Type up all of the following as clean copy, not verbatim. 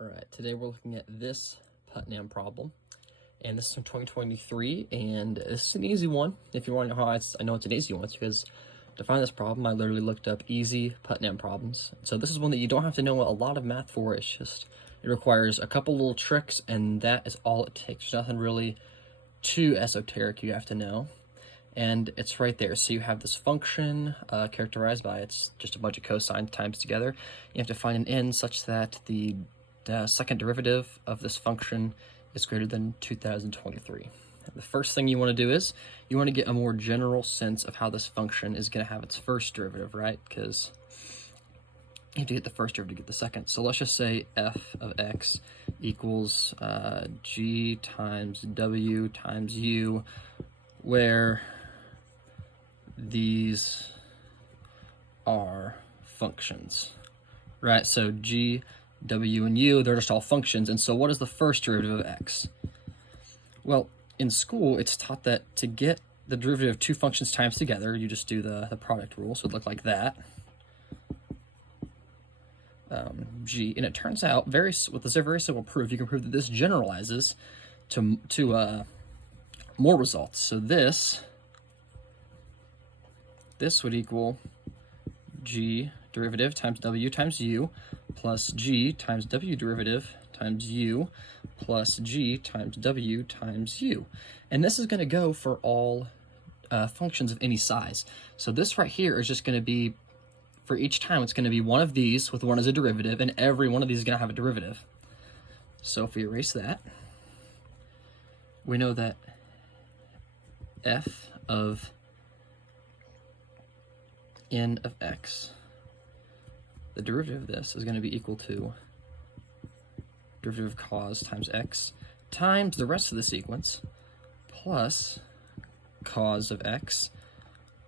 All right, today we're looking at this Putnam problem, and this is from 2023, and this is an easy one. If you want to know how I know it's an easy one, it's because to find this problem, I literally looked up easy Putnam problems. So this is one that you don't have to know a lot of math for. It's just, it requires a couple little tricks, and that is all it takes. There's nothing really too esoteric you have to know. And it's right there. So you have this function characterized by it's just a bunch of cosines times together. You have to find an n such that the second derivative of this function is greater than 2023. The first thing you want to do is you want to get a more general sense of how this function is going to have its first derivative, right? Because you have to get the first derivative to get the second. So let's just say f of x equals g times w times u, where these are functions, right? So g, w, and u, they're just all functions. And so what is the first derivative of x? Well, in school, it's taught that to get the derivative of two functions times together, you just do the product rule. So it'd look like that. G, and it turns out with this very simple proof, you can prove that this generalizes to more results. So this would equal g derivative times w times u plus g times w derivative times u plus g times w times u. And this is going to go for all functions of any size. So this right here is just going to be, for each time, it's going to be one of these with one as a derivative, and every one of these is going to have a derivative. So if we erase that, we know that f of n of x, the derivative of this is going to be equal to derivative of cos times x times the rest of the sequence plus cos of x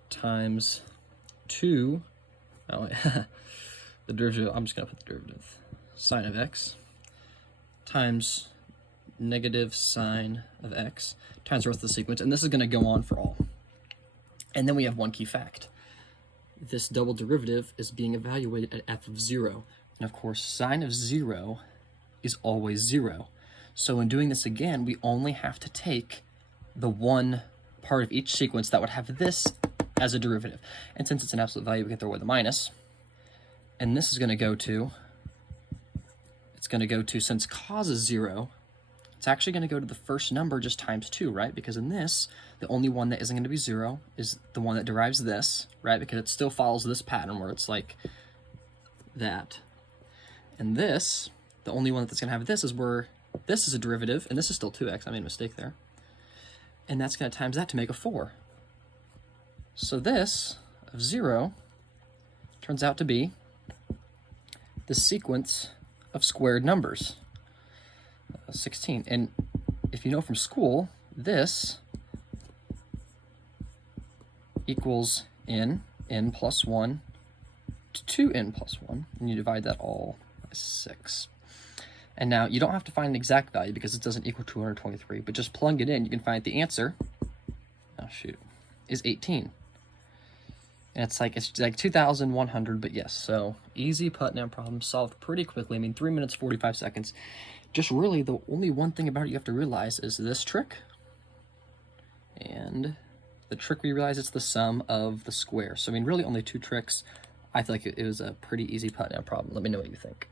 times 2, the derivative, I'm just going to put the derivative, sine of x times negative sine of x times the rest of the sequence, and this is going to go on for all. And then we have one key fact. This double derivative is being evaluated at f of 0. And of course, sine of 0 is always 0. So in doing this again, we only have to take the one part of each sequence that would have this as a derivative. And since it's an absolute value, we can throw away the minus. And this is going to go to, since cos is 0, it's actually going to go to the first number just times 2, right? Because in this, the only one that isn't going to be 0 is the one that derives this, right? Because it still follows this pattern where it's like that. And this, the only one that's going to have this is where this is a derivative, and this is still 2x. I made a mistake there. And that's going to times that to make a 4. So this of 0 turns out to be the sequence of squared numbers. 16. And if you know from school, this equals n plus 1 to 2n plus 1, and you divide that all by 6. And now you don't have to find an exact value because it doesn't equal 223, but just plug it in, you can find the answer, is 18. And it's like 2,100, but yes, so easy Putnam problem, solved pretty quickly. I mean, 3 minutes, 45 seconds. Just really the only one thing about it you have to realize is this trick. And the trick we realize it's the sum of the square. So I mean, really only two tricks. I feel like it was a pretty easy Putnam problem. Let me know what you think.